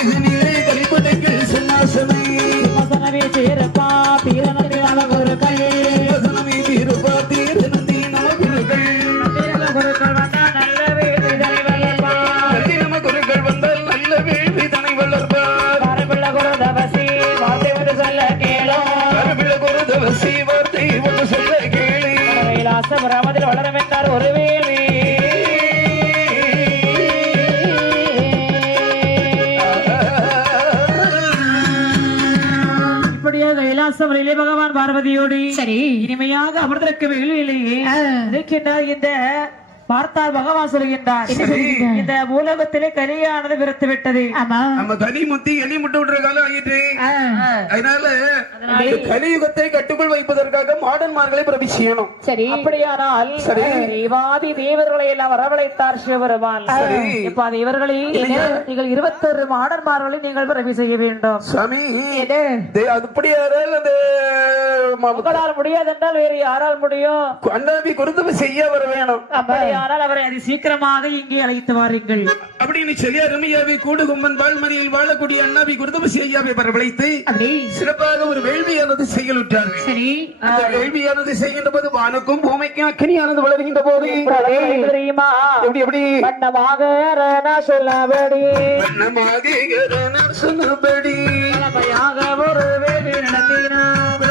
அருகினிலே கலிப்படைகள் சிம்மாசனை சிம்மாசனமே சேரப்பா தீரனத்தில் நமக்கு கை சிம்மாசனமே தீரப்பா தீரனத்தி நமக்கு குருக்கள் வந்தா நல்ல வேலை வளர்ப்பா நமக்கு வந்தால் நல்ல வேள்வி தனை வளர்ப்பார் வரபிள்ள குரு தவசி வார்த்தை ஒன்று சொல்ல கேளோ வரபிள்ள குரு தவசி வார்த்தை ஒன்று சொல்ல கேளு கைலாசம் ராமத்தில் வளரும் என்றார் ஒரு வேள்வி கைலாசமலையிலே பகவான் பார்வதியோடு சரி இனிமையாக அமர்ந்திருக்க வேலையிலேயே இருக்கின்றார் இந்த பார்த்தால் பகவான் சொல்கின்றார் இந்த பூலோகத்திலே கலியானது விருத்து விட்டது நம்ம கலி முத்தி எலி முட்டு விடுற காலம் ஆயிற்று அதனால கலியுகத்தை கட்டுக்குள் வைப்பதற்காக மாடன்மார்களை பிரபி செய்யணும் சரி அப்படியானால் தேவாதி தேவர்களை எல்லாம் வரவழைத்தார் சிவபெருமான் இப்ப அது இவர்களில் நீங்கள் 21 மாடன்மார்களை நீங்கள் பிரபி செய்ய வேண்டும் சாமி அப்படியானால் அந்த உங்களால் முடியாது என்றால் வேறு யாரால் முடியும் அண்ணாபி குருந்தவ செய்ய வர வேணும் அப்படியானால் அவரை அது சீக்கிரமாக இங்கே அழைத்து வாருங்கள் அப்படின்னு சொல்லி அருமையாவை கூடு கும்பன் வாழ்மறையில் வாழக்கூடிய அண்ணாபி குருந்தவ செய்யாவை வரவழைத்து சிறப்பாக ஒரு வேள்வியானது செயலுற்றார்கள் சரி அந்த வேள்வியானது செய்கின்ற போது வானுக்கும் பூமிக்கும் அக்கினியானது வளர்கின்ற போது தெரியுமா எப்படி எப்படி வண்ணமாக சொல்லபடி வண்ணமாக சொன்னபடி ஒரு வேள்வி நடத்தினார்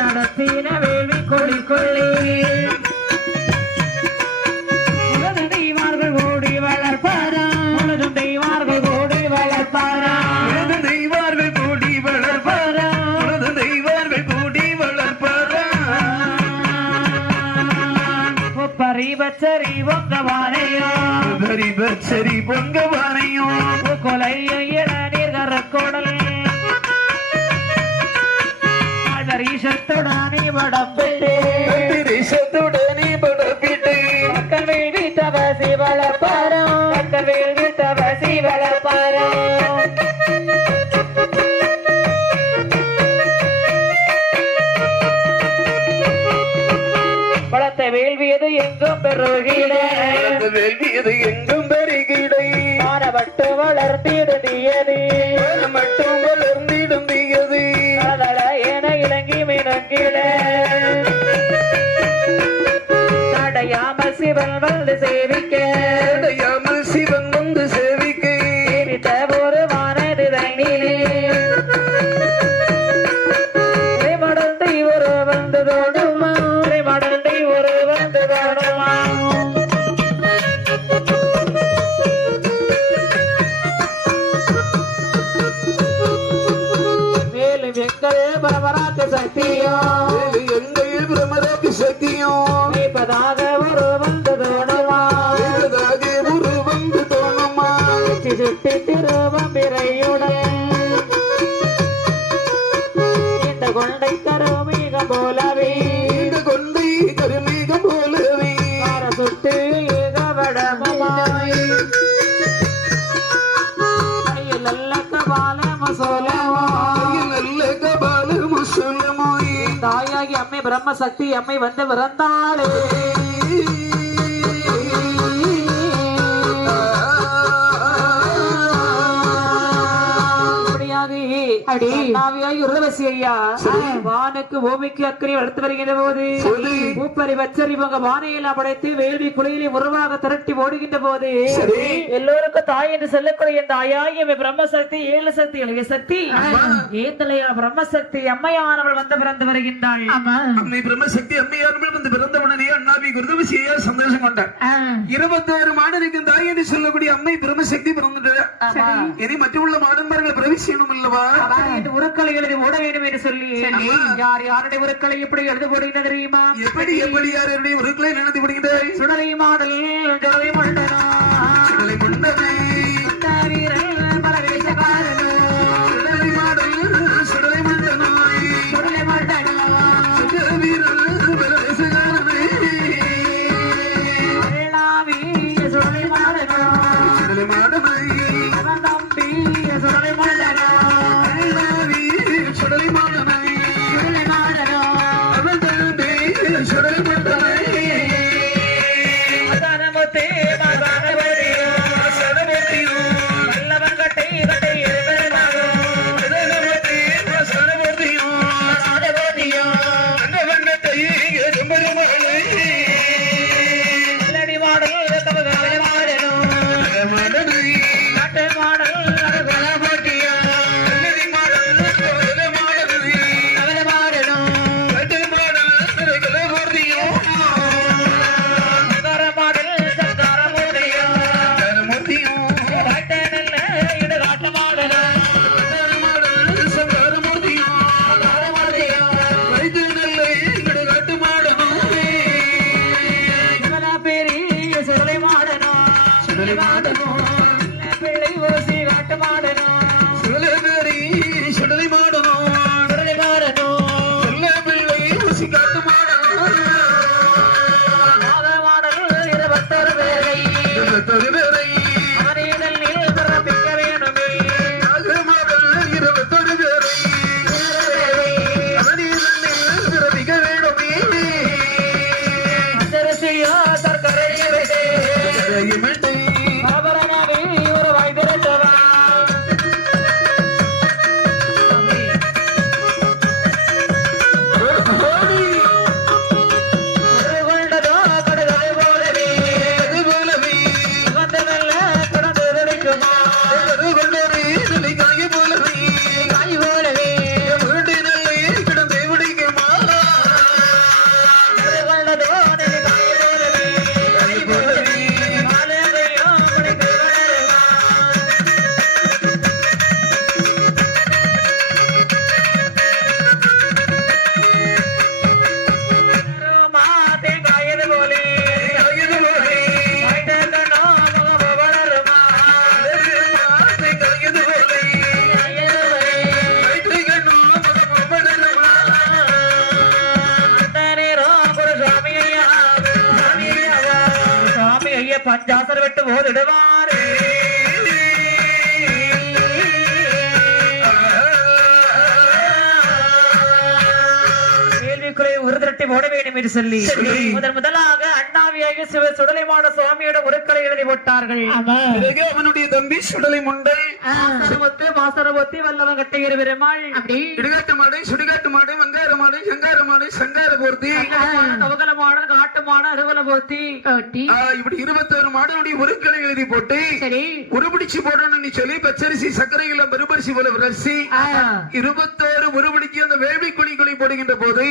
நடத்தின வேள்வி கொள்ளி கொள்ளி தெய்வார்கள் கூடி வளர்ப்பாரா தெய்வார்கள் கூடி வளர்ப்பாரா தெய்வார்கள் கூடி வளர்ப்பாரா தெய்வார்கள் கூடி வளர்ப்பாரா பரிபச்சரி பொங்கவானையோ பரிபச்சரி பொங்கவானையோ கொலையோ இளநீர் கரக்கோடல் ஈசத்துடனே படப்பிட்டு ஈசத்துடனே படப்பிட்டு மக்கள் வேள்வி தவசி வளர்ப்பாரோ மக்கள் வேள்வி தவசி வளர்ப்பாரோ பழத்தை வேள்வியது எங்கும் பெருகிடை வேள்வியது எங்கும் பெருகிடை மாறப்பட்டு வளர்த்திடுதியது மட்டும் வளர்ந்திடுந்தியது இலங்கி மீனங்கில தடையாமல் சிவன் வந்து சேவிக்க தடையாமல் சிவன் வந்து சேவிக்க சேவித்த ஒரு வானது தண்ணீரே மடந்தை ஒரு வந்து தோடுமா மடந்தை ஒரு வந்து தோடுமா மேலும் எங்கள் பரபராக்கு சக்தியும் எங்கள் பிரமராக்கு சக்தியும் மேற்பதாக ஒரு வந்து தோணுமா ஒரு வந்து தோணுமா சுட்டி திருவம் பிறையுடன் இந்த கொண்டை கருமீகம் போலவே இந்த கொண்டை கருமீகம் போலவே சுட்டு ஏகவடமாய் நல்ல கபால மசோலமா நல்ல கபால முசலமாய் தாயாகி அம்மை பிரம்மசக்தி அம்மை வந்து பிறந்தாளே வானுக்கு பூமிக்கு அக்கறை வளர்த்து வருகின்ற போது பூப்பறி வச்சரி உங்க வானையெல்லாம் படைத்து வேள்வி குலையிலே உருவாக திரட்டி ஓடுகின்ற போது எல்லோருக்கும் தாய் என்று சொல்லக்கூடிய இந்த தாயாகிய பிரம்மசக்தி 7 சக்தி எளிய சக்தி ஏத்தலையா பிரம்மசக்தி அம்மையானவள் வந்து பிறந்து வருகின்றாள் அம்மை பிரம்மசக்தி அம்மையானவள் வந்து பிறந்தவுடனே அண்ணாபி குருதவசியா சந்தோஷம் கொண்டார் 26 மாடனுக்கு தாய் என்று சொல்லக்கூடிய அம்மை பிரம்மசக்தி பிறந்துட்டார் இனி மற்றுள்ள மாடன்மார்கள் பிரவேசிக்கணும் அல்லவா உருக்களை எழுதி ஓட வேண்டும் என்று சொல்லி யார் யாருடைய உருக்களை எப்படி எழுத போடுகின்ற தெரியுமா எப்படி எப்படி யாருடைய உருக்களை நினைத்து விடுகின்றார் சுடலை மாடல் சுடலை மண்டனா சுடலை மண்டனை பல வேஷக்காரனோ சுடலை மாடல் சுடலை மண்டனாய் சுடலை மண்டனா வீரர் பல வேஷக்காரனை சுடலை மாடனா சுடலை மாடனை அவன் தம்பி சுடலை மண்டனா சுடலை மாடனை சுடலை மாடனா அவன் தம்பி சுடலை மண்டனை மதனமதே மதனமதே பஞ்சாசர் வெட்டு போதிடுவாரே உருதிரட்டி ஓட வேண்டும் என்று சொல்லி முதலாக அண்ணாவியாக சிவ சுடலைமான சுவாமியோட உருக்களை எழுதி போட்டார்கள். அவனுடைய தம்பி சுடலை முண்டை மாசரபொத்தி வல்லவன் கட்டையர் பெருமாள் இடுகாட்டு மாடை சுடுகாட்டு மாடை வங்கார மாடை சங்கார மாடை சங்கார போர்த்தி தவகல மாடல் காட்டு மாடல் அருவல போர்த்தி இப்படி 21 மாடனுடைய உருக்களை எழுதி போட்டு உருபிடிச்சு போடணும்னு சொல்லி பச்சரிசி சர்க்கரையில பெருபரிசி போல விரசி 21 உருபிடிக்கு அந்த வேள்வி குழி போடுகின்ற போது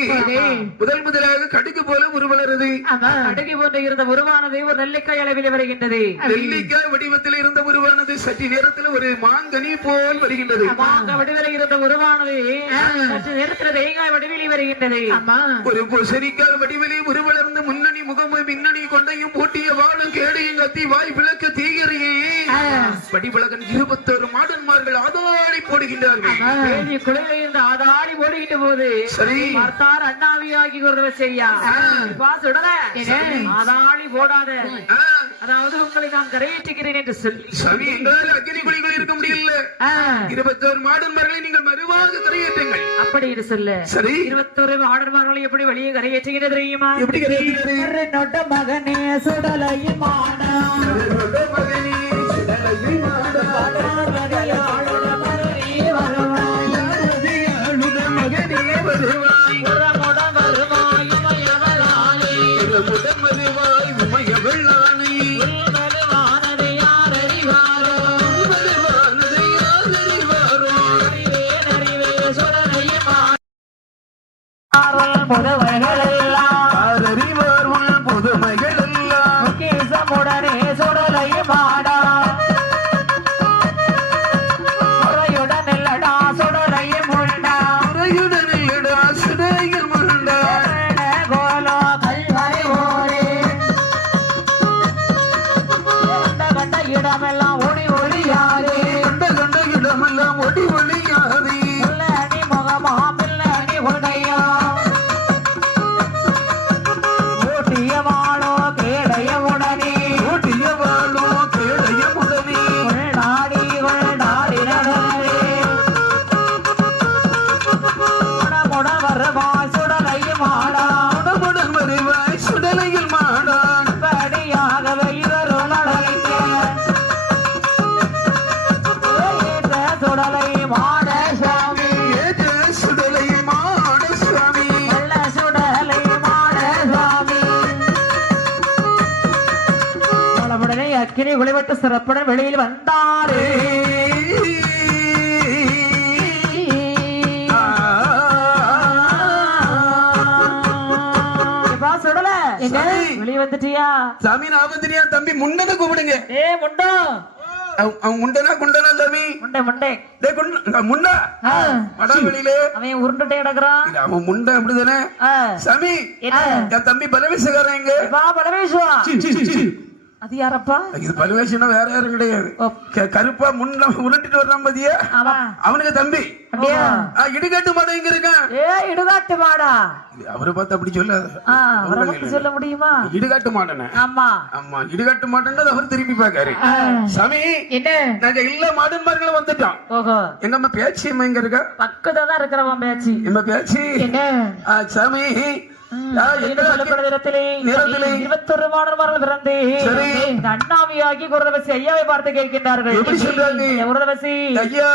முதலாக கடுகு போல உருவலருது. கடுகு போன்ற இருந்த உருவானது ஒரு நெல்லிக்காய் அளவில் வருகின்றது. நெல்லிக்காய் வடிவத்தில் இருந்த உருவானது சற்று நேரத்தில் ஒரு மாங்கனி போல் வருகின்றது. மாங்காய் வடிவில் இருந்த உருவானது சற்று நேரத்தில் தேங்காய் வடிவில் வருகின்றது. ஒரு பொசரிக்காய் வடிவிலே உருவலர்ந்து முன்னணி முகமும் பின்னணி கொண்டையும் பூட்டிய வாழும் கேடையும் கத்தி வாய் விளக்கு தீகரையே வடிவிளகன் 21 மாடன்மார்கள் ஆதாடி போடுகின்றார்கள். ஆதாடி போடுகின்ற போது சரி பார்த்தார் அண்ணாவியாகி ஒரு செய்யா ஆதாடி போடாத அதாவது உங்களை நான் கரையேற்றுகிறேன் என்று சொல்லி சரி எங்களால் அக்னி குழிகள் இருக்க முடியல 21 மாடன்மார்களை நீங்கள் மறுவாக கரையேற்றுங்கள் அப்படி என்று சொல்ல சரி 21 மாடன்மார்களை எப்படி வெளியே கரையேற்றுகிறது தெரியுமா? எப்படி கரையேற்றுகிறது? மகனே சுடலையும் மாடா மகனே சுடலையும் மாடா அக்கினி குளிவட்டு சிறப்புடன் வெளியில் வந்தாரே. வெளியே வந்துட்டியா சாமி? நான் வந்துட்டியா தம்பி? முண்டனை கூப்பிடுங்க. முண்டா அவன் முண்டனா குண்டனா சாமி? முண்டை முண்டை முண்டா மடவெளியில அவன் உருண்டுட்டே கிடக்குறான். அவன் முண்டை அப்படிதானே சாமி? என் தம்பி பலவேசக்காரன் எங்க? பலவேசுவா அது யாரப்பா? இது பலவேஷனா வேற யாரும் கிடையாது. கருப்பா முன்ன உருட்டிட்டு வர்றான் பாத்தியா, அவனுக்கு தம்பி. இடுகாட்டு மாடு எங்க இருக்கான்? இடுகாட்டு மாடா? அவரை பார்த்து அப்படி சொல்லாத. சொல்ல முடியுமா? இடுகாட்டு மாடன. ஆமா ஆமா இடுகாட்டு மாடுன்னு அவர் திரும்பி பாக்காரு. சாமி என்ன நாங்க எல்லா மாடன்மார்களும் வந்துட்டோம். ஓஹோ எங்க அம்மா பேச்சு எங்க இருக்கா? பக்கத்துல தான் இருக்கிறவன் பேச்சு. எம்ம பேச்சு என்ன சாமி? அண்ணாவியாகி குருதவசி ஐயாவை பார்த்து கேட்கின்றார்கள். குருதவசி ஐயா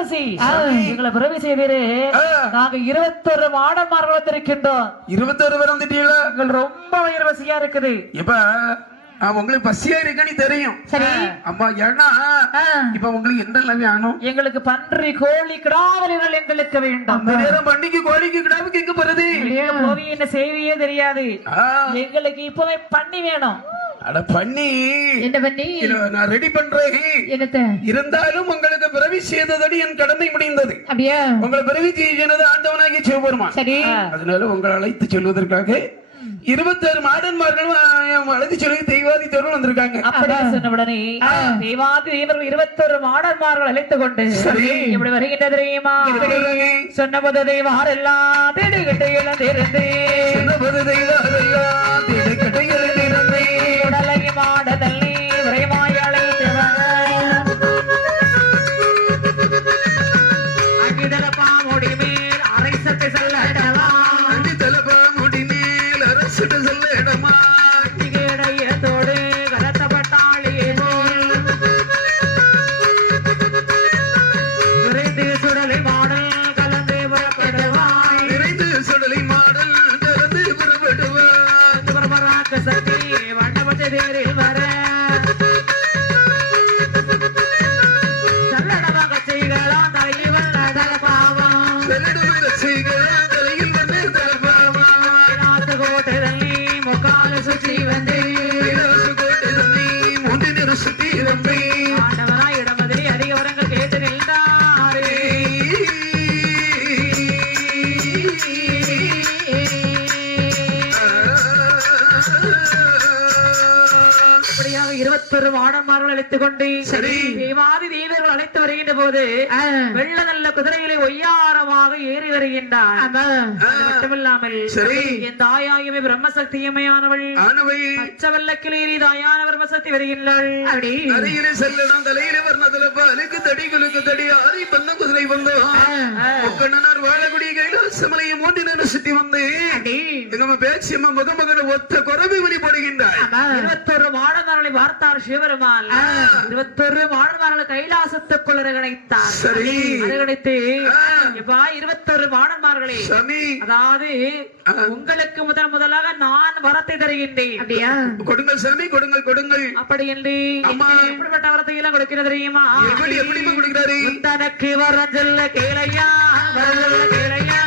குருதவசி எங்களை பிறவி செய்தீரு. நாங்க 21 மாடன்மார்கள் வந்திருக்கின்றோம். 21 பேர் வந்துட்டீங்களா? எங்கள் ரொம்ப வயிறு பசியா இருக்குது. இப்ப உங்களுக்கு பசியா இருக்குன்னு தெரியும். சரி அம்மா, ஏன்னா இப்ப உங்களுக்கு என்ன வேணும்? எங்களுக்கு பன்றி கோழி கிடாவலிகள் எங்களுக்கு வேண்டும். அந்த நேரம் பண்டிகை கோழிக்கு கிடாவுக்கு எங்க போறது? போவி என்ன செய்தியே தெரியாது. எங்களுக்கு இப்பவே பண்ணி வேணும். அட பண்ணி என்ன பண்ணி நான் ரெடி பண்றேன். என்னத்த இருந்தாலும் உங்களுக்கு பிறவி செய்ததடி என் கடமை முடிந்தது. அப்படியே உங்களை பிறவி செய்தது ஆண்டவனாகிய சிவபெருமான். சரி, அதனால உங்களை அழைத்து சொல்வதற்காக 21 மாடன்மார்களும் அழைத்து சொல்லி தெய்வாதி தேவர்கள் வந்திருக்காங்க. அப்படி சொன்ன உடனே தெய்வாதி தேவர்கள் 21 மாடன்மார்கள் அழைத்துக் கொண்டு எப்படி வருகின்ற தெரியுமா? சொன்னபோது தெய்வார் எல்லாம் தேடிக்கிட்டு இழந்திருந்து உடலை மாடதல்லி விரைவாய் அழைத்தவர் அங்கிதலப்பா முடி மேல் அரைசட்டு செல்லடவா சொல்லமா இடையத்தோடு கலத்தப்பட்டாளியே போல் விரைந்து சுடலை மாடல் கலந்து புறப்படுவாய். விரைந்து சுடலை மாடல் கலந்து புறப்படுவாய். பரபராக்க சக்தி வண்ணப்பட்ட தேரில் வர சல்லடமாக செய்களா தலைவன் தலபாவம் செல்லடுமக செய்களா தலையில் வந்து தலபாவம் நாத்து கோட்டதல்லி முக்கால சுற்றி வந்து கோட்டதல்லி முந்தின சுற்றி வந்து ஆண்டவராய் இடமதிலே அதிக வரங்கள் கேட்டு நின்றாரே. அப்படியாக 21 மாடன்மார்கள் அழைத்துக் கொண்டு தேவாதி தேவர்கள் அழைத்து வருகின்ற போது வெள்ள நல்ல குதிரைகளை ஒய்யாரமாக ஏறி வருகின்றார். மட்டுமில்லாமல் என் தாயாகவே பிரம்மசக்தியமையானவள் பச்சவல்ல கிளீரி தாயான பிரம்மசக்தி வருகின்றாள். அப்படி அருகிலே செல்லலாம் தலையில வர்ணத்துல பாலுக்கு தடிகளுக்கு தடி ஆறி பண்ண குதிரை வந்து கண்ணனார் வாழக்கூடிய கைலாசமலையை மூட்டின சுத்தி வந்து எங்க பேச்சியம்மா முகமகன ஒத்த குறவை வழிபடுகின்றார். 21 மாடன்மார்களை பார்த்தார் சிவபெருமான். 21 மாடன்மார்களை கைலாசத்துக்குள் அரவணைத்தார். அரவணைத்து 21 மாடன்மார்களே, அதாவது உங்களுக்கு முதலாக நான் வரத்தை தருகின்றேன். அப்படியா? கொடுங்கள் சாமி, கொடுங்கள் கொடுங்கள். அப்படி என்று எப்படிப்பட்ட வரத்தை எல்லாம் கொடுக்கிறது தெரியுமா? எப்படிமா கொடுக்கிறாரு? தனக்கு வரம் சொல்ல கேளையா, வரம் கேளையா,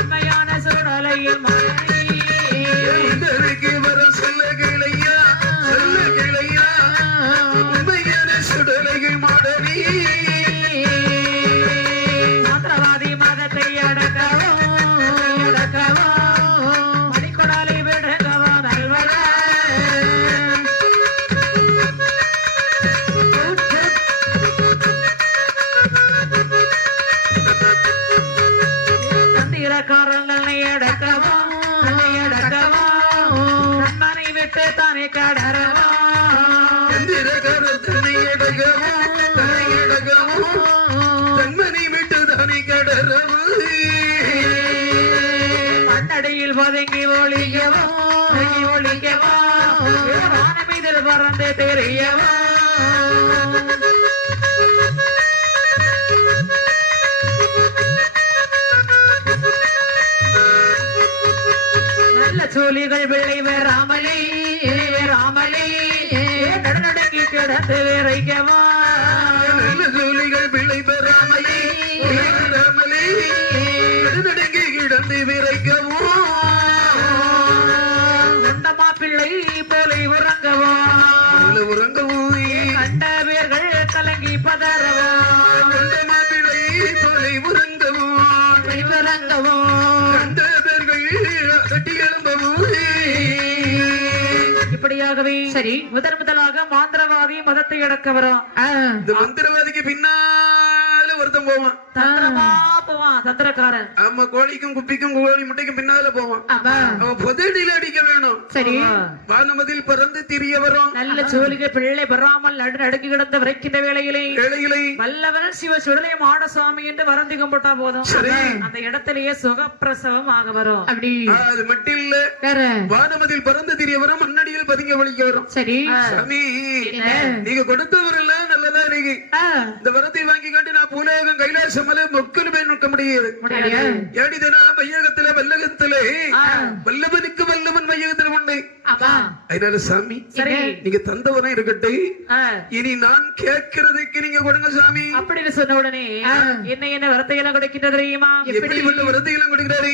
உண்மையான சுடலையில் வரம் சொல்ல கேளையா, சொல்ல கேளையா, உண்மையான சுடலையில் மாடவி மாத்திரவாதி மதத்தை அடக்கவும் மணிக்கொடாலை விடகவா நல்வர தந்திரக்காரங்களை அடக்கவும் நன்மனை விட்டு தானே கடரவா தந்திரக்காரத்தனை அடக்கவும் தன்மனை விட்டு தானே கடரவும் மண்ணடியில் பதுங்கி ஒழிக்கவும் வானமீதில் பறந்து தெரியவும் நல்ல சோழிகள் பிள்ளை வேறாமலே நடுநடுங்கி கிடந்து விரைக்கவா நல்ல சோழிகள் பிள்ளை பெறாமலே நடுநடுங்கி கிடந்து விரைக்கவும் உண்டமா பிள்ளை போலை உறங்கவா உறங்கவும் கண்ட பேர்கள் கலங்கி பதறவா உண்டமா பிள்ளை போலை உறங்கவும் கண்ட பேர்கள் கட்டி எழும்பவும் இப்படியாகவே சரி முதலாக மாந்திரவாதி மதத்தை அடக்க வரும். இந்த மந்திரவாதிக்கு பின்னால ஒருத்தன் போவான். தந்திரக்காரன். ஆமா, கோழிக்கும் குப்பிக்கும் கோழி முட்டைக்கும் பின்னால போவான். அவன் பொதடியில் அடிக்க வேணும். சரி, வானமதில் பறந்து திரிய வரும். நல்ல சோழிகை பிள்ளை பெறாமல் நடுக்கி கிடந்த விரைக்கின்ற வேளையிலே வல்லவன் சிவ சுடலை மாடசாமி என்று வரந்தி கும்பிட்டா போதும். அந்த இடத்திலேயே சுகப்பிரசவம் ஆக வரும். அப்படி அது மட்டும் இல்ல, வானமதில் பறந்து திரிய வரும், மண்ணடியில் பதுங்க வலிக்க வரும். சரி சாமி, நீங்க கொடுத்தவர் எல்லாம் நல்லதா நாளைக்கு இந்த வரத்தை வாங்கி காட்டி நான் பூலோகம் கைலாச மலை மொக்கல் போய் நிற்க முடியாது. ஏடிதனா மையகத்தில வல்லகத்திலே வல்லவனுக்கு வல்லவன் மையகத்தில் உண்டு. அதனால சாமி நீங்க தந்தவரம் இருக்கட்டும், இனி நான் கேட்கறதுக்கு நீங்க கொடுங்க சாமி அப்படின்னு சொன்ன உடனே என்ன வரத்தை எல்லாம் கொடுக்கின்ற தெரியுமா? எப்படிப்பட்ட வரத்தை எல்லாம் கொடுக்கிறாரு?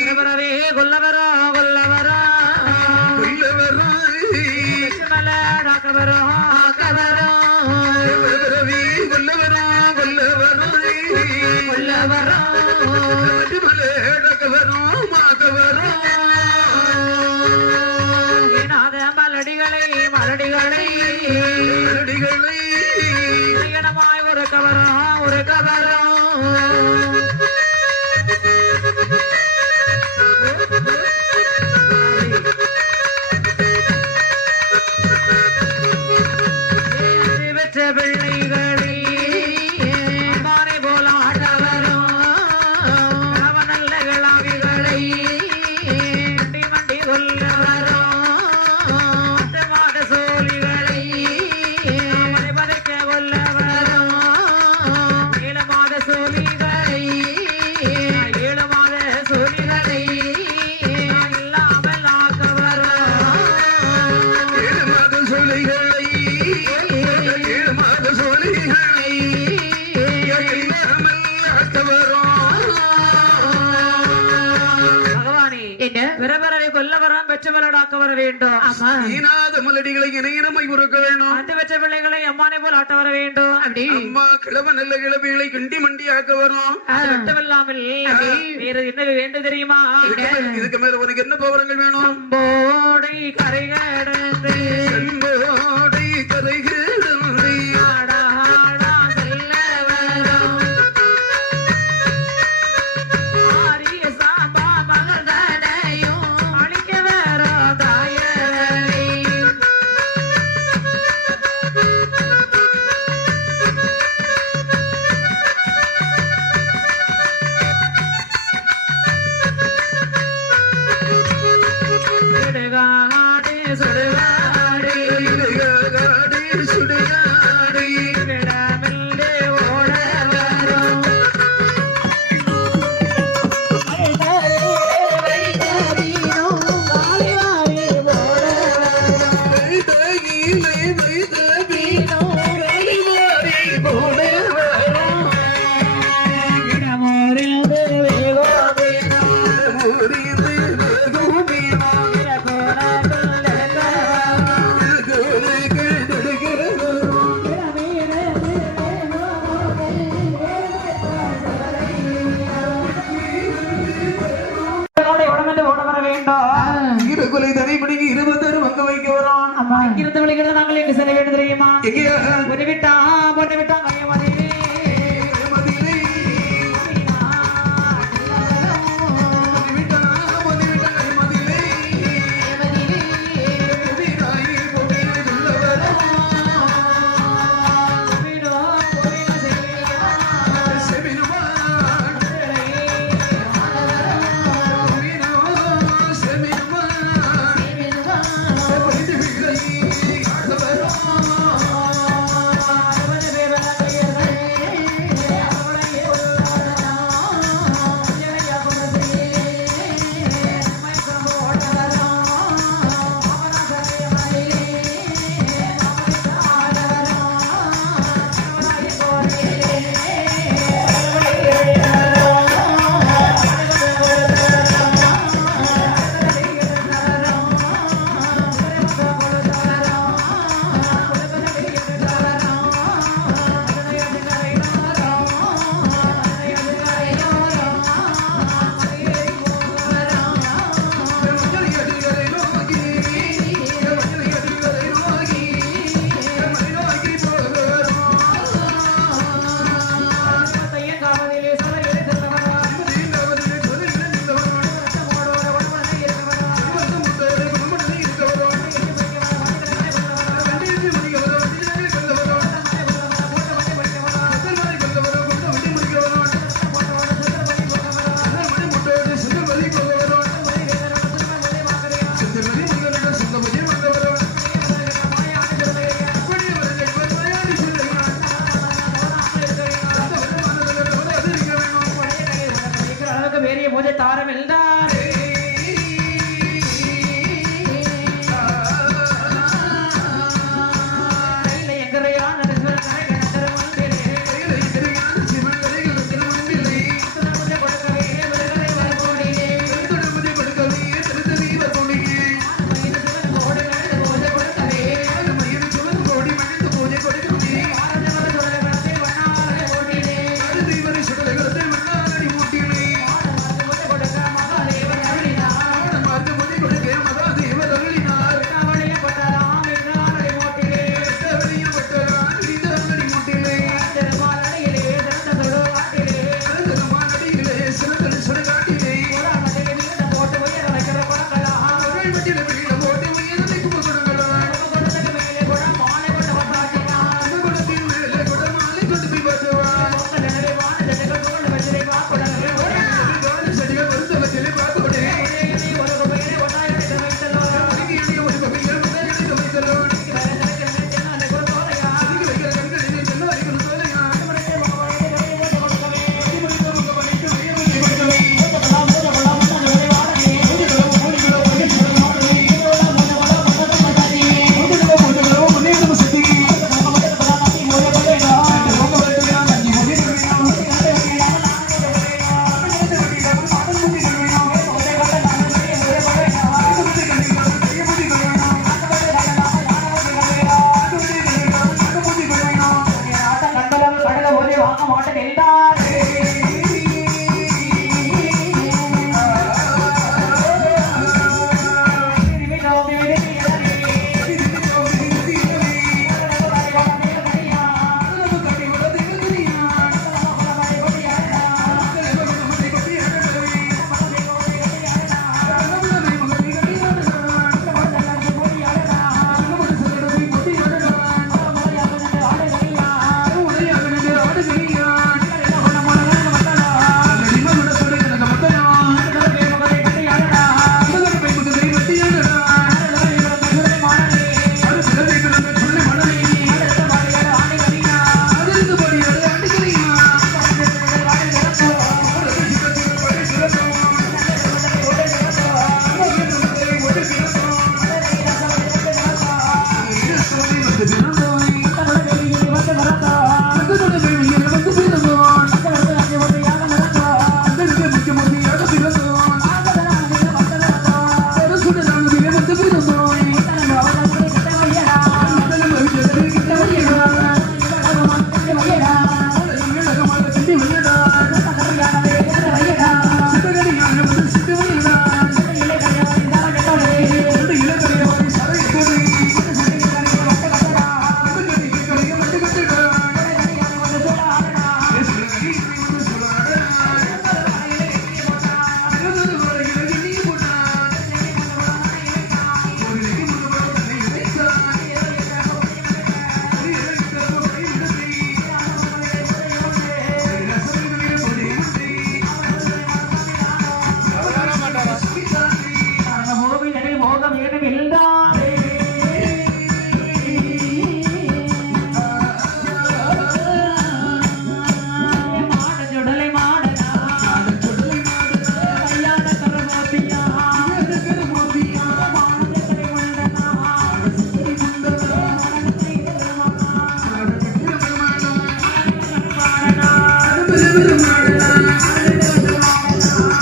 கொல்லவரா கொல்லவரா கொல்லவரா டாக்கவரா கொல்லவரா கொல்லவரா கொல்லவரா டாக்கவரா மாகவரா மலடிகளை மலடிகளை மலடிகளை இனமாய் ஒரு கவரா ஒரு கவரா வெற்ற பிள்ளைகளை மானை போல ஆட்டவரும் நல்ல கிளாவிகளை மண்டி மண்டி கொல்லவரும் சோழிகளை பதைக்க கொல்லவரும் ஏழமாத சோழிகளை இல்லாமல் ஆக்கவரும் விரவரை கொல்லவரம் பெற்றவராக்க வர வேண்டும். மலடிகளை இணையினமை உருக்க வேண்டும். அந்த பெற்ற பிள்ளைகளை அம்மானை போல் ஆட்ட வர வேண்டும். அப்படி அம்மா கிழவ நல்ல கிழவிகளை கிண்டி மண்டி ஆக்க வரும். வெட்டமில்லாமல் வேறு என்ன வேண்டும் தெரியுமா? இதுக்கு மேல உனக்கு என்ன பவரங்கள் வேணும்? போடை கரை கடந்து செம்போடை கரை கடந்து ஆடா ஆடா செல்லவரம் ஆரிய சாம்பா மகதனையும் அழிக்க வர தாயரை சுடுகாடு சுடுகாடு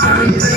ஆடுது